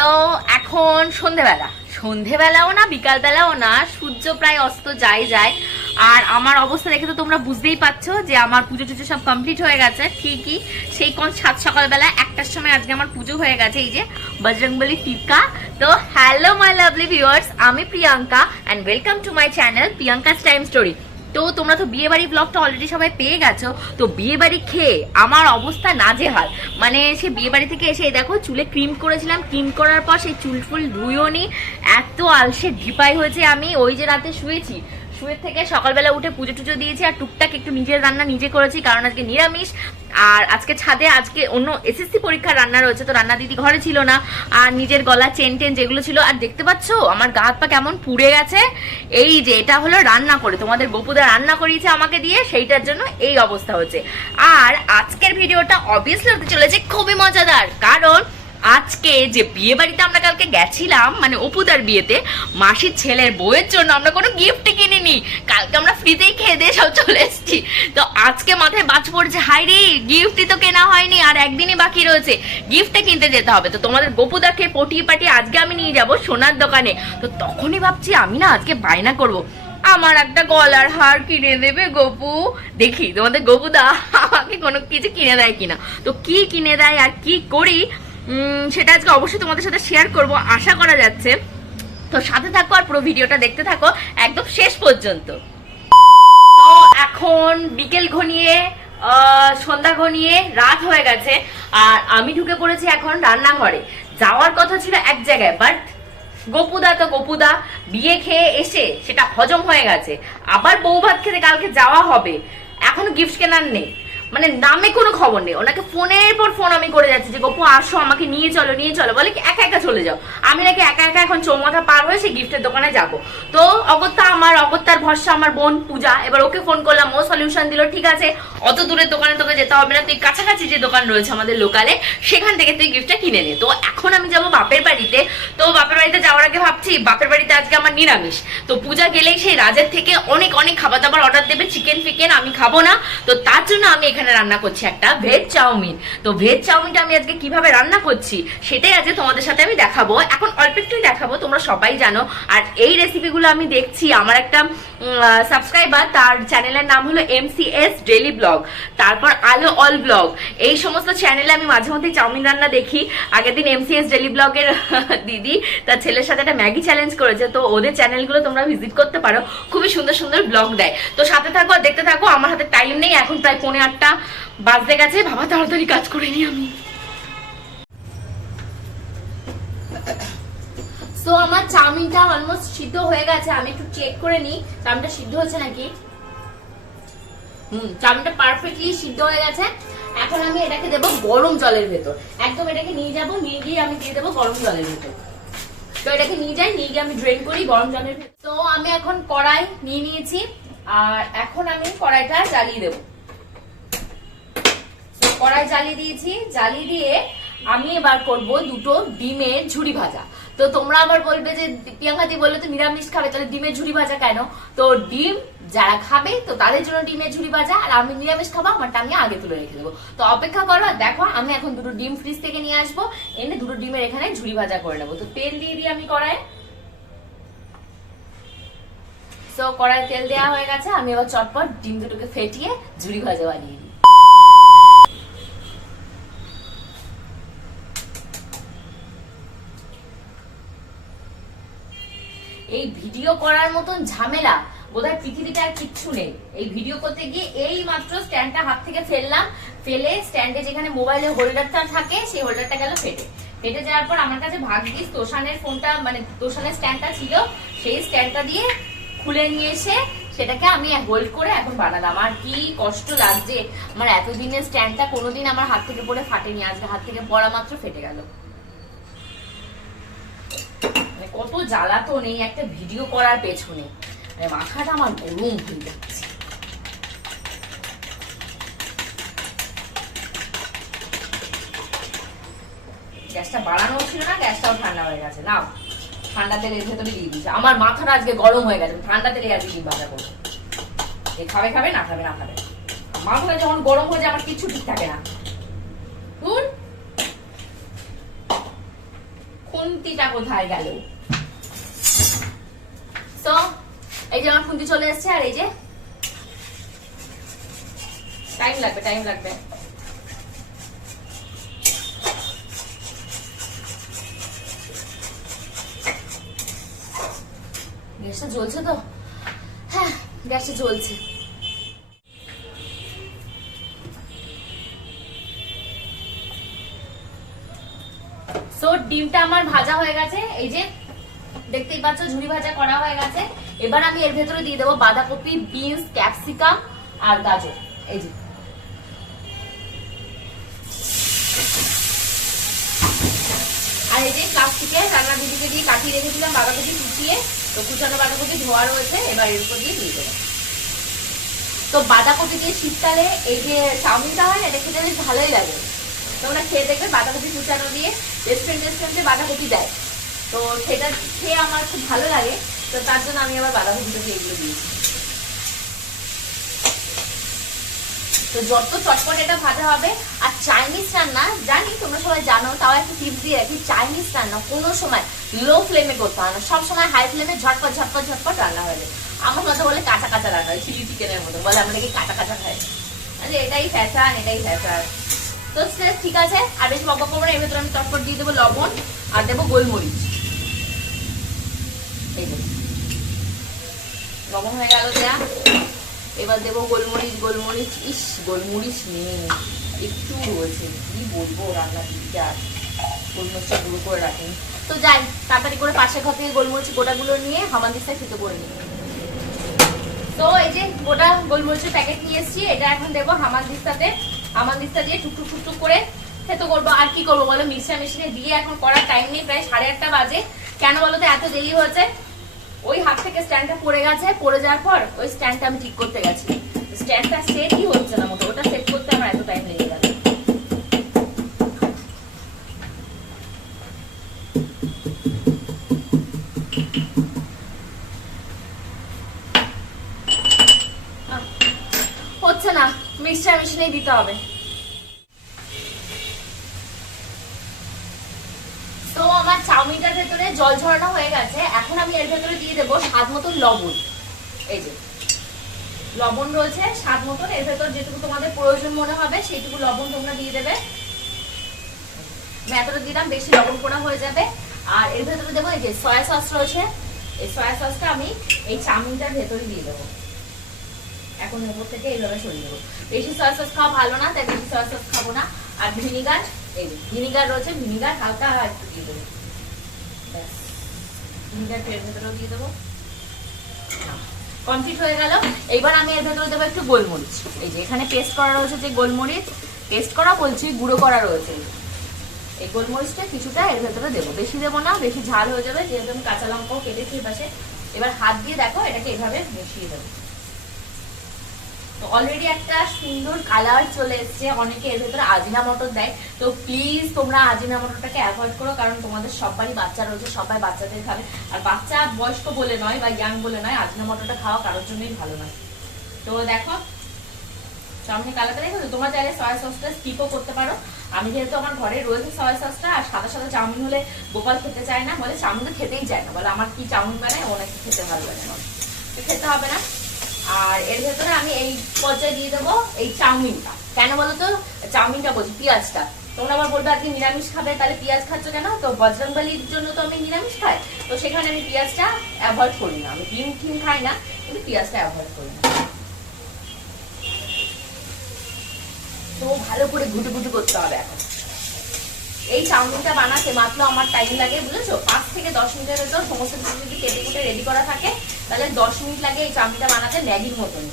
তো এখন সন্ধেবেলা। সন্ধেবেলাও না, বিকালবেলাও না, সূর্য প্রায় অস্ত যায় যায়। আর আমার অবস্থা দেখে তো তোমরা বুঝতেই পারছ যে আমার পুজো টুজো সব কমপ্লিট হয়ে গেছে, ঠিকই। সেই কোন সাত সকালবেলা একটার সময় আজকে আমার পুজো হয়ে গেছে, এই যে বজরংবলী টিকা তো হ্যালো মাই লাভলি ভিউয়ার্স আমি Priyanka and welcome to my channel Priyanka's time story তো তোমরা তো বিয়ে বাড়ি ব্লগটা অলরেডি সবাই পেয়ে গেছো। তো বিয়ে বাড়ি খেয়ে আমার অবস্থা নাজেহাল। মানে সে বিয়ে বাড়ি থেকে এসে দেখো, চুলে ক্রিম করেছিলাম। ক্রিম করার পর সেই চুল ফুল ধুয়েও নি। এত আলসে ঢিপাই হয়েছে আমি। ওই যে রাতে শুয়েছি। শুয়ে থেকে সকালবেলা উঠে পুজো টুজো দিয়েছি আর টুকটাক একটু নিজের রান্না নিজে করেছি, কারণ আজকে নিরামিষ। আর আজকে ছাদে, আজকে অন্য এসএসসি পরীক্ষার রান্না রয়েছে, তো রান্না দিদি ঘরে ছিল না, আর নিজের গলা চেন টেন যেগুলো ছিল, আর দেখতে পাচ্ছ, আমার গা হাত পা কেমন পুড়ে গেছে। এই যে, এটা হলো রান্না করে, তোমাদের গোপুদা রান্না করিয়েছে আমাকে দিয়ে, সেইটার জন্য এই অবস্থা হচ্ছে। আর আজকের ভিডিওটা অবভিয়াসলি হতে চলেছে খুবই মজাদার, কারণ আজকে যে বিয়ে বাড়িতে আমরা কালকে গেছিলাম মানে অপুদার বিয়েতে, মাসির ছেলের বউয়ের জন্য আমরা কোনো গিফট কিনিনি। কালকে আমরা ফ্রিতেই খেয়ে দিয়ে সব চলে এসেছি। তো আজকে মাথায় বাজ পড়ছে হাই রে গিফটই তো কেনা হয়নি, আর একদিনই বাকি রয়েছে। গিফটটা কিনতে যেতে হবে। তো তোমাদের গোপুদাকে পটিয়ে পাটিয়ে আজকে আমি নিয়ে যাব সোনার দোকানে। তো তখনই ভাবছি আমি না আজকে বায়না করব। আমার একটা গলার হার কিনে দেবে গপু। দেখি তোমাদের গপুদা আমাকে কোনো কিছু কিনে দেয় কিনা। তো কি কিনে দেয় আর কি করি সেটা আজকে অবশ্যই তোমাদের সাথে শেয়ার করব, আশা করা যাচ্ছে। তো সাথে থাকো আর পুরো ভিডিওটা দেখতে থাকো, একদম শেষ পর্যন্ত। তো এখন বিকেল ঘনিয়ে সন্ধ্যা ঘনিয়ে রাত হয়ে গেছে, আর আমি ঢুকে পড়েছি এখন রান্নাঘরে। যাওয়ার কথা ছিল এক জায়গায় বাট গোপুদা তো গোপুদা, বিয়ে খেয়ে এসে সেটা হজম হয়ে গেছে। আবার বউ ভাত খেতে কালকে যাওয়া হবে। এখনও গিফট কেনার নেই। মানে নামে কোনো খবর নেই। ওনাকে ফোনের পর ফোন আমি করে যাচ্ছি যে, গপু, আসো, আমাকে নিয়ে চলো নিয়ে চলো। বলে কি, একা একা চলে যাও। আমি নাকি একা একা এখন চৌমাথা পার হয়ে সেই গিফটের দোকানে যাব। তো অগত্যা আমার, অগত্যার ভরসা আমার বোন পূজা, এবার ওকে ফোন করলাম, ও সলিউশন দিল, ঠিক আছে, অত দূরের দোকানে তোকে যেতে হবে না, তুই কাছাকাছি যে দোকান রয়েছে আমাদের লোকালে সেখান থেকে তুই গিফটটা কিনে নে। তো এখন আমি যাব বাপের বাড়িতে। তো বাপের বাড়িতে যাওয়ার আগে ভাবছি, বাপের বাড়িতে আজকে আমার নিরামিষ। তো পূজা গেলেই সেই রাজের থেকে অনেক অনেক খাবার দাবার অর্ডার দেবে চিকেন ফিকেন আমি খাব না। তো তার জন্য আমি এখানে রান্না করছি একটা ভেজ চাউমিন। তো ভেজ চাউমিনটা আমি আজকে কীভাবে রান্না করছি, সেটাই আজকে তোমাদের সাথে আমি দেখাবো। এখন অল্প একটুই দেখাবো, তোমরা সবাই জানো। আর এই রেসিপিগুলো আমি দেখছি আমার একটা সাবস্ক্রাইবার তার চ্যানেলের নাম হলো এমসিএস ডেলি ব্লগ তারপর আলো অল ব্লগ এই সমস্ত চ্যানেলে আমি মাঝে মধ্যে চাউমিন রান্না দেখি। আগের দিন এমসিএস ডেলি ব্লগের দিদি, তার ছেলের সাথে একটা ম্যাগি চ্যালেঞ্জ করেছে। তো ওদের চ্যানেলগুলো তোমরা ভিজিট করতে পারো। খুবই সুন্দর সুন্দর ব্লগ দেয়। তো সাথে থাকো আর দেখতে থাকো। আমার হাতে টাইম নেই। এখন প্রায় পৌনে আটটা। বাজতে গেছে, বাবা তাড়াতাড়ি কাজ করে নি আমি। সো আমার চাউমিনটা অলমোস্ট সিদ্ধ হয়ে গেছে, আমি একটু চেক করে নিই চাউমিনটা সিদ্ধ হচ্ছে নাকি? হুম, চাউমিনটা পারফেক্টলি সিদ্ধ হয়ে গেছে। এখন আমি এটাকে দেবো গরম জলের ভেতর। একদম এটাকে নিয়ে যাব, নিয়ে গিয়ে আমি দিয়ে দেবো গরম জলের ভেতর। তো এটাকে নিয়ে যাই, নিয়ে গিয়ে আমি ড্রেন করি গরম জলের ভেতর। তো আমি এখন কড়াই নিয়ে নিয়েছি, আর এখন আমি কড়াইটা জ্বালিয়ে দেবো। কড়াই জ্বালিয়ে দিয়েছি। জ্বালিয়ে দিয়ে আমি এবার করব দুটো ডিমের ঝুড়ি ভাজা। তো তোমরা আবার বলবে যে প্রিয়াঙ্কাদি বললে তো নিরামিষ খাবে, তাহলে ডিমের ঝুড়ি ভাজা কেন? তো ডিম যারা খাবে, তো তাদের জন্য ডিমের ঝুড়ি ভাজা, আর আমি নিরামিষ খাব, আমারটা আমি আগে তুলে রেখে দেবো। তো অপেক্ষা করো দেখো, আমি এখন দুটো ডিম ফ্রিজ থেকে নিয়ে আসব, এনে দুটো ডিমের এখানে ঝুড়ি ভাজা করে নেব। তো তেল দিয়ে দিই আমি কড়াই তো কড়াই তেল দেওয়া হয়ে গেছে, আমি এবার চটপট ডিম দুটোকে ফেটিয়ে ঝুড়ি ভাজা বানিয়ে নিই। এই ভিডিও করার মতন ঝামেলা বোধহয় পৃথিবীতে আর কিচ্ছু নেই। এই ভিডিও করতে গিয়ে এই মাত্র স্ট্যান্ডটা হাত থেকে ফেললাম, ফেলে স্ট্যান্ডে যেখানে মোবাইলের হোল্ডারটা থাকে, সেই হোল্ডারটা গেল ফেটে। ফেটে যাওয়ার পর আমার কাছে ভাগ্যিস তোষানের ফোনটা মানে তোষানের স্ট্যান্ডটা ছিল, সেই স্ট্যান্ডটা দিয়ে খুলে নিয়ে এসে সেটাকে আমি হোল্ড করে এখন বানালাম। আর কি কষ্ট লাগছে, আমার এতদিনের স্ট্যান্ডটা কোনোদিন আমার হাত থেকে পড়ে ফাটেনি, আজকে হাত থেকে পড়া মাত্র ফেটে গেল। কত জ্বালাতন নেই একটা ভিডিও করার পেছনে। মাথাটা আমার গরম হয়ে যাচ্ছে। গ্যাসটা বাড়ানো ছিল না, গ্যাসটাও ঠান্ডা হয়ে গেছে। নাও, ঠান্ডা তেলের ভেতরে দিয়ে দিচ্ছে। আমার মাথাটা আজকে গরম হয়ে গেছে, ঠান্ডা তেলে আজকে ডিম ভাজা করব এ খাবে খাবে, না খাবে না খাবে। মাথাটা যখন গরম হয়ে যায়, আমার কিছু ঠিক থাকে না। খুন্তিটা কোথায় গেল তো এই যে আমার খুন্তি চলে এসেছে আর এই যে টাইম লাগবে টাইম লাগবে। গ্যাসটা জ্বলছে তো? হ্যাঁ গ্যাসটা জ্বলছে। সো ডিমটা আমার ভাজা হয়ে গেছে। এই যে দেখতেই পাচ্ছ, ঝুড়ি ভাজা করা হয়ে গেছে। এবার আমি এর ভেতরে দিয়ে দেবো বাঁধাকপি, বিনস, ক্যাপসিকাম আর গাজর। এই যে। আর এই যে প্লাস্টিকে রান্না দিদিকে দিয়ে কাটিয়ে রেখেছিলাম বাঁধাকপি কুচিয়ে। তো কুচানো বাঁধাকপি ধোয়া রয়েছে, এবার এর উপর দিয়ে দিয়ে দেবো। তো বাঁধাকপি দিয়ে শীতকালে এই যে চাউমিনটা হয় এটা খেতে বেশ ভালোই লাগে। তোমরা খেয়ে দেখবে বাঁধাকপি কুচানো দিয়ে রেস্টুরেন্ট রেস্টুরেন্টে বাঁধাকপি দেয়। তো সেটা খেয়ে আমার খুব ভালো লাগে। তো তার জন্য আমি আবার বাঁধাকপিটাকে এগুলো দিয়েছি। তো যত চটপট এটা ভাজা হবে, আর চাইনিজ রান্না, জানি তোমরা সবাই জানো, তাও একটা টিপস দিয়ে রাখি চাইনিজ রান্না কোনো সময় লো ফ্লেমে করতে হয় না। সবসময় হাই ফ্লেমে ঝটপট ঝটপট ঝটপট রান্না হয়ে আমার মতো বলে কাঁচা কাঁচা রান্না হয় চিলি চিকেনের মতো। বলে আমরা কি কাঁচা কাঁচা খাই? মানে এটাই ফ্যাশন এটাই ফ্যাশন তো ঠিক আছে? আর বেশি বকা করব না এর ভেতরে আমি চটপট দিয়ে দেবো লবণ, আর দেবো গোলমরিচ। লবণ হয়ে গেল দেয়া এবার দেবো গোলমরিচ গোলমরিচ, ইস, গোলমরিচ নেই। একটু রয়েছে। কি বলব রান্না দিকটা গোলমরিচটা গুঁড়ো করে রাখেন। তো যাই, তাড়াতাড়ি করে পাশের ঘর থেকে গোলমরিচ গোটাগুলো নিয়ে হামানদিস্তায় খেতে করে নিই। তো এই যে গোটা গোলমরিচের প্যাকেট নিয়ে এসেছি, এটা এখন দেবো হামানদিস্তাতে হামানদিস্তা দিয়ে টুকটুক টুকটুক করে খেতে করব। আর কি করব বলো? মিক্সার মেশিনে দিয়ে এখন করার টাইম নেই, প্রায় সাড়ে আটটা বাজে। কেন বলো তো, এত দেরি হয়েছে? ওই হাত থেকে স্ট্যান্ডটা পড়ে গেছে, পড়ে যাওয়ার পর ওই স্ট্যান্ডটা আমি ঠিক করতে গেছি। স্ট্যান্ডটা সেটই হচ্ছে না মোটো, ওটা সেট করতে আমার এত টাইম লেগে গেল। হচ্ছে না মিক্সচার মেশিনেই দিতে হবে তো আমার চাউমিনটার ভেতরে জল ঝরানো হয়ে গেছে, এখন আমি এর ভেতরে দিয়ে দেবো স্বাদ মতন লবণ। এই যে, লবণ রয়েছে, স্বাদ মতন, এর ভেতর যেটুকু তোমাদের প্রয়োজন মনে হবে, সেইটুকু লবণ তোমরা দিয়ে দেবে। এতটা দিলাম, বেশি লবণ করা হয়ে যাবে। আর এর ভেতরে দেবো এই যে সয়া সস রয়েছে, এই সয়া সসটা আমি এই চাউমিনটার ভেতরে দিয়ে দেবো। এখন উপর থেকে এইভাবে সরিয়ে দেবো। বেশি সয়া সস খাওয়া ভালো না, তাই বেশি সয়া সস খাব না। আর ভিনিগার এই ভিনিগার রয়েছে ভিনিগার হালকা একটু দিয়ে দেবো। এর ভেতরেও দিয়ে দেবো। কমপ্লিট হয়ে গেল। এইবার আমি এর ভেতরে দেবো একটু গোলমরিচ। এই যে এখানে পেস্ট করা রয়েছে যে গোলমরিচ পেস্ট করা বলছি, গুঁড়ো করা রয়েছে। এই গোলমরিচটা কিছুটা এর ভেতরে দেবো। বেশি দেবো না, বেশি ঝাল হয়ে যাবে, যেহেতু আমি কাঁচা লঙ্কাও কেটেছি পাশে এবার হাত দিয়ে দেখো, এটাকে এভাবে মিশিয়ে দেবো। তো অলরেডি একটা সুন্দর কালার চলে এসেছে। অনেকে এর ভেতরে আজিনা মটর দেয়। তো প্লিজ তোমরা আজিনা মটরটাকে অ্যাভয়েড করো, কারণ তোমাদের সবারই বাচ্চা রয়েছে, সবাই বাচ্চাদের খাবে। আর বাচ্চা বয়স্ক বলে নয় বা ইয়াং বলে নয়, আজিনা মটরটা খাওয়া কারোর জন্যই ভালো নয়। তো দেখো চাউমিনের কালারটা দেখো তোমরা চাইলে সয়া সসটা স্কিপও করতে পারো। আমি যেহেতু আমার ঘরে রয়েছে সয়া সসটা আর সাদা সাদা চাউমিন হলে গোপাল খেতে চায় না, বলে চাউমিন তো খেতেই চায় না। বলে, আমার কি চাউমিন বানায়? ও নাকি খেতে ভালো লাগে না খেতে হবে না। আর এর ভেতরে আমি এই পর্যায়ে দিয়ে দেবো এই চাউমিনটা। কেন বলো তো চাউমিনটা বলছি, পেঁয়াজটা। তোমরা আবার বলবে আজকে নিরামিষ খাবে? তাহলে পেঁয়াজ খাচ্ছ কেন? তো বজরংবলির জন্য তো আমি নিরামিষ খাই। তো সেখানে আমি পেঁয়াজটা অ্যাভয়েড করি না। আমি ডিম টিম খাই না, কিন্তু পেঁয়াজটা অ্যাভয়েড করি না। তো ভালো করে ঘুটু ঘুটু করতে হবে এখন। এই চাউমিনটা বানাতে মাত্র আমার টাইম লাগে, বুঝেছ? পাঁচ থেকে দশ মিনিটের ভেতর সমস্ত কিছু যদি কেটে কুটে রেডি করা থাকে তাহলে দশ মিনিট লাগে এই চাউমিনটা বানাতে ম্যাগির মতন।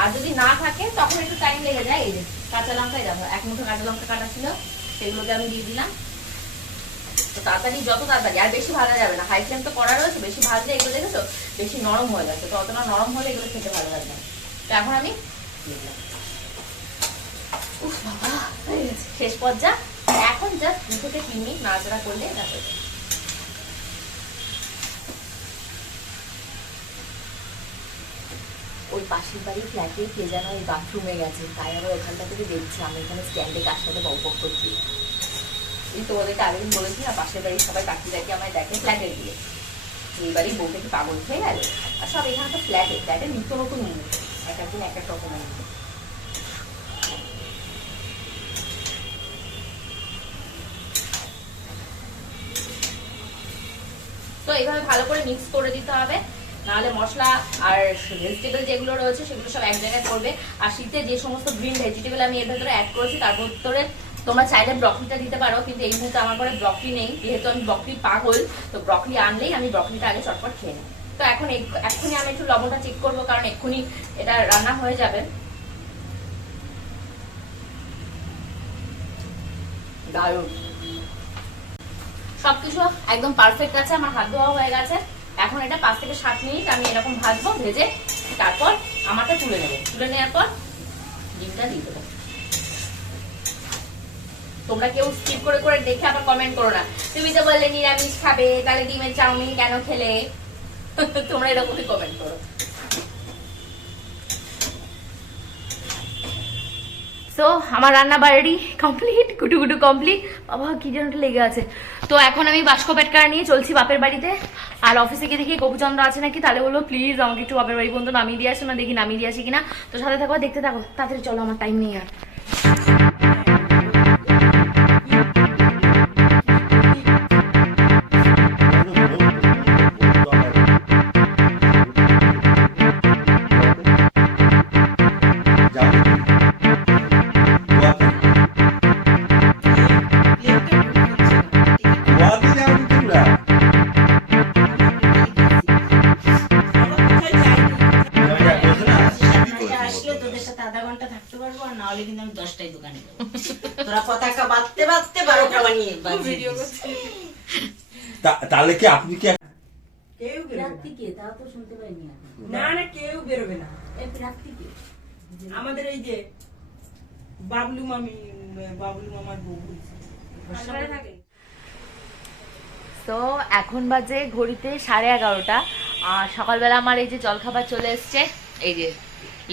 আর যদি না থাকে, তখন একটু টাইম লেগে যায়। এই যে কাঁচা লঙ্কাই দেখো, এক মুঠো কাঁচা লঙ্কা কাটা ছিল, সেগুলোকে আমি দিয়ে দিলাম। তো তাড়াতাড়ি, যত তাড়াতাড়ি, আর বেশি ভাজা যাবে না। হাই ফ্লেম তো করা রয়েছে, বেশি ভাজলে এগুলো দেখেছ? বেশি নরম হয়ে যাচ্ছে। তো অতটা নরম হলে এগুলো খেতে ভালো লাগবে তো এখন আমি শেষ পর্যায়ে এখন জাস্ট দু থেকে তিন মিনিট করলে যাবে। ওই পাশের বাড়ির ফ্ল্যাটে কে যেন ওই বাথরুমে গেছে। তাই আবার ওখানটা থেকে দেখছি, আমি এখানে স্ট্যান্ডে কার সাথে বক বক করছি। এই তো ওদেরকে আগের বলেছি না, পাশের বাড়ির সবাই কাকি কাকি আমায় দেখে ফ্ল্যাটে দিয়ে এই বাড়ির বউকে কি পাগল হয়ে গেল। আর সব এখানে তো ফ্ল্যাটে ফ্ল্যাটে নিত্য নতুন এক একদিন এক এক রকমের। তো এইভাবে ভালো করে মিক্স করে দিতে হবে। নাহলে মশলা আর ভেজিটেবল যেগুলো রয়েছে সেগুলো সব এক জায়গায় করবে। আর শীতে যে সমস্ত গ্রিন ভেজিটেবল আমি এর ভেতরে অ্যাড করেছি তার ভেতরে তোমরা চাইলে ব্রকলিটা দিতে পারো কিন্তু এই মুহূর্তে আমার ঘরে ব্রকলি নেই। যেহেতু আমি ব্রকলি পাগল তো ব্রকলি আনলেই আমি ব্রকলিটা আগে চটপট খেয়ে নিই। তো এখন এক- এক্ষুনি আমি একটু লবণটা চেক করব কারণ এক্ষুনি এটা রান্না হয়ে যাবে। দারুণ। সবকিছু একদম পারফেক্ট আছে আমার হাত ধোয়া হয়ে গেছে। এখন এটা পাঁচ থেকে সাত মিনিট আমি এরকম ভাজবো, ভেজে তারপর আমারটা তুলে নেব। তুলে নেওয়ার পর ডিমটা দিয়ে দেবো। তোমরা কেউ স্কিপ করে করে দেখে আবার কমেন্ট করো না। তুমি তো বললে নিরামিষ খাবে, তাহলে ডিমের চাউমিন কেন খেলে? তোমরা এরকমই কমেন্ট করো। সো আমার রান্না বাড়ি কমপ্লিট কুটু কুটু কমপ্লিট বাবা, কি যেন লেগে আছে। তো এখন আমি বাস্ক পেটকার নিয়ে চলছি বাপের বাড়িতে। আর অফিসে গিয়ে দেখি গোপুচন্দ্র আছে নাকি? তাহলে বলল প্লিজ আমাকে একটু বাপের বাড়ি পর্যন্ত নামিয়ে দিয়ে আসো না, দেখি নামিয়ে দিয়ে আসি কিনা। তো সাথে থাকো দেখতে থাকো। তাড়াতাড়ি চলো, আমার টাইম নেই আর। সাথে আধা ঘণ্টা থাকতে পারব আর না হলে কিন্তু আমি দশটায় দোকানে যাব। তোরা পতাকা বাঁধতে বাঁধতে বারোটা বানিয়ে ভিডিও তাহলে কি আপনি কি কেউ। রাত্রিকে তাও তো শুনতে পাইনি এখন। না না কেউ বেরোবে না। এ, রাত্রিকে আমাদের এই যে বাবলু মামি বাবলু মামার বউ থাকে। তো এখন বাজে ঘড়িতে সাড়ে এগারোটা। আর সকালবেলা আমার এই যে জলখাবার চলে এসছে এই যে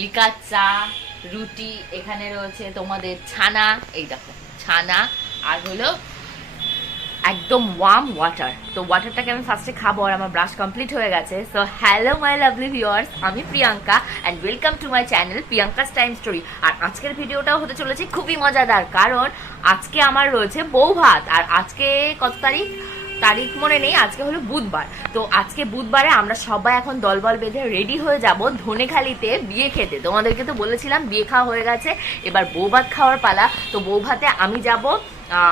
লিকার চা রুটি, এখানে রয়েছে তোমাদের ছানা, এই দেখো, ছানা আর হলো একদম ওয়ার্ম ওয়াটার তো ওয়াটারটাকে আমি ফার্স্টে খাব আর আমার ব্রাশ কমপ্লিট হয়ে গেছে। So hello my lovely viewers আমি Priyanka and welcome to my channel Priyanka's time story আর আজকের ভিডিওটাও হতে চলেছে খুবই মজাদার, কারণ আজকে আমার রয়েছে বউ ভাত আর আজকে কত তারিখ? তারিখ মনে নেই, আজকে হলো বুধবার। তো আজকে বুধবারে আমরা সবাই এখন দলবল বেঁধে রেডি হয়ে যাব ধনেখালিতে বিয়ে খেতে। তোমাদেরকে তো বলেছিলাম, বিয়ে খাওয়া হয়ে গেছে, এবার বউ ভাত খাওয়ার পালা। তো বৌভাতে আমি যাব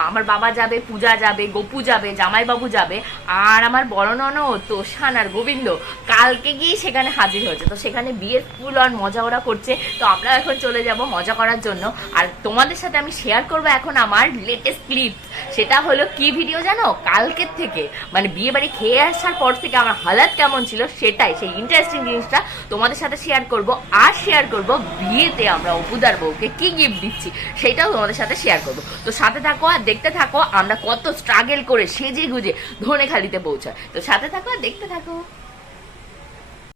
আমার বাবা যাবে, পূজা যাবে, গপু যাবে, জামাইবাবু যাবে, আর আমার বড় ননদ তোষান আর গোবিন্দ কালকে গিয়ে সেখানে হাজির হয়েছে। তো সেখানে বিয়ের ফুল আর মজা ওরা করছে। তো আমরা এখন চলে যাব মজা করার জন্য। আর তোমাদের সাথে আমি শেয়ার করব এখন আমার লেটেস্ট ক্লিপ সেটা হলো কি ভিডিও জানো? কালকের থেকে। মানে বিয়ে বাড়ি খেয়ে আসার পর থেকে আমার হালাত কেমন ছিল সেটাই, সেই ইন্টারেস্টিং জিনিসটা তোমাদের সাথে শেয়ার করব। আর শেয়ার করব বিয়েতে আমরা অপুদার বউকে কি গিফট দিচ্ছি সেটাও তোমাদের সাথে শেয়ার করব। তো সাথে থাকো আর দেখতে থাকো, আমরা কত স্ট্রাগল করে সেজে গুজে ধনেখালিতে পৌঁছায় তো সাথে থাকো আর দেখতে থাকো।